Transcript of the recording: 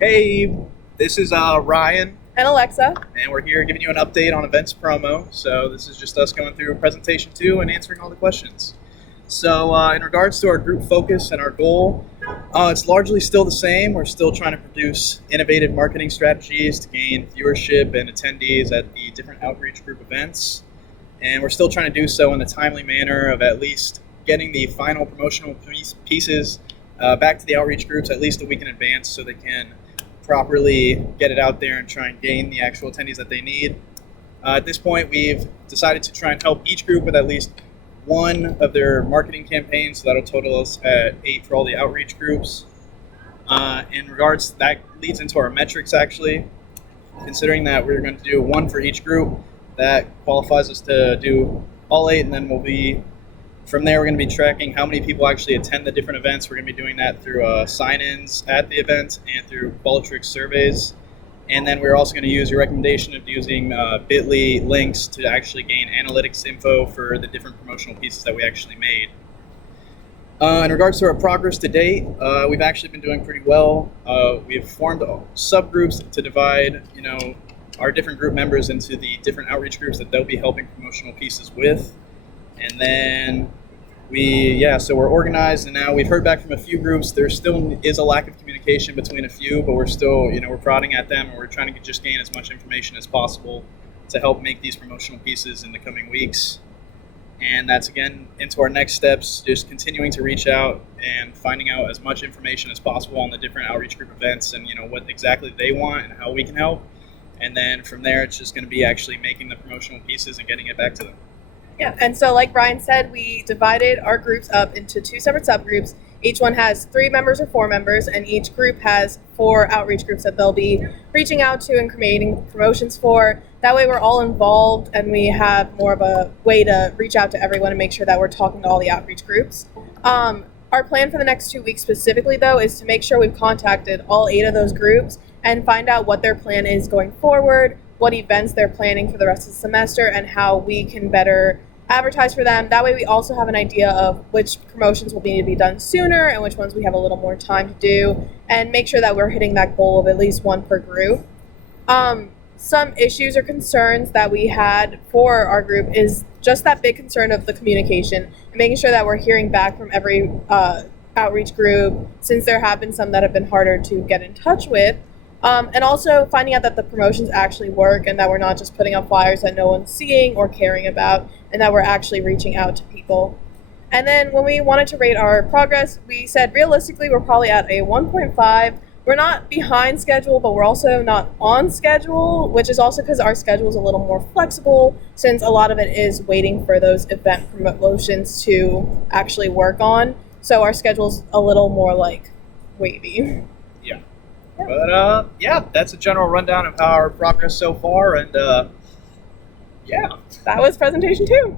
Hey, this is Ryan, And Alexa. and we're here giving you an update on events promo. So this is just us going through presentation two and answering all the questions. So in regards to our group focus and our goal, it's largely still the same. We're still trying to produce innovative marketing strategies to gain viewership and attendees at the different outreach group events, and we're still trying to do so in a timely manner of at least getting the final promotional pieces back to the outreach groups at least a week in advance so they can properly get it out there and try and gain the actual attendees that they need. At this point, we've decided to try and help each group with at least one of their marketing campaigns, so that'll total us at 8 for all the outreach groups. In regards, that leads into our metrics actually. Considering that we're going to do one for each group, that qualifies us to do all 8, and then from there, we're going to be tracking how many people actually attend the different events. We're going to be doing that through sign-ins at the event and through Qualitrix surveys. And then we're also going to use your recommendation of using bit.ly links to actually gain analytics info for the different promotional pieces that we actually made. In regards to our progress to date, we've actually been doing pretty well. We've formed subgroups to divide, our different group members into the different outreach groups that they'll be helping promotional pieces with. And then so we're organized, and now we've heard back from a few groups. There still is a lack of communication between a few, but we're still, we're prodding at them, and we're trying to just gain as much information as possible to help make these promotional pieces in the coming weeks. And that's, again, into our next steps, just continuing to reach out and finding out as much information as possible on the different outreach group events and, what exactly they want and how we can help. And then from there, it's just going to be actually making the promotional pieces and getting it back to them. Yeah, and so like Brian said, we divided our groups up into 2 separate subgroups. Each one has 3 members or 4 members, and each group has 4 outreach groups that they'll be reaching out to and creating promotions for. That way we're all involved and we have more of a way to reach out to everyone and make sure that we're talking to all the outreach groups. Our plan for the next 2 weeks specifically, though, is to make sure we've contacted all 8 of those groups and find out what their plan is going forward, what events they're planning for the rest of the semester, and how we can better advertise for them. That way we also have an idea of which promotions will need to be done sooner and which ones we have a little more time to do, and make sure that we're hitting that goal of at least 1 per group. Some issues or concerns that we had for our group is just that big concern of the communication and making sure that we're hearing back from every outreach group, since there have been some that have been harder to get in touch with. And also finding out that the promotions actually work and that we're not just putting up flyers that no one's seeing or caring about, and that we're actually reaching out to people. And then when we wanted to rate our progress, we said realistically we're probably at a 1.5. We're not behind schedule, but we're also not on schedule, which is also because our schedule is a little more flexible, since a lot of it is waiting for those event promotions to actually work on. So our schedule's a little more wavy. Yeah. But that's a general rundown of our progress so far, and That was presentation 2.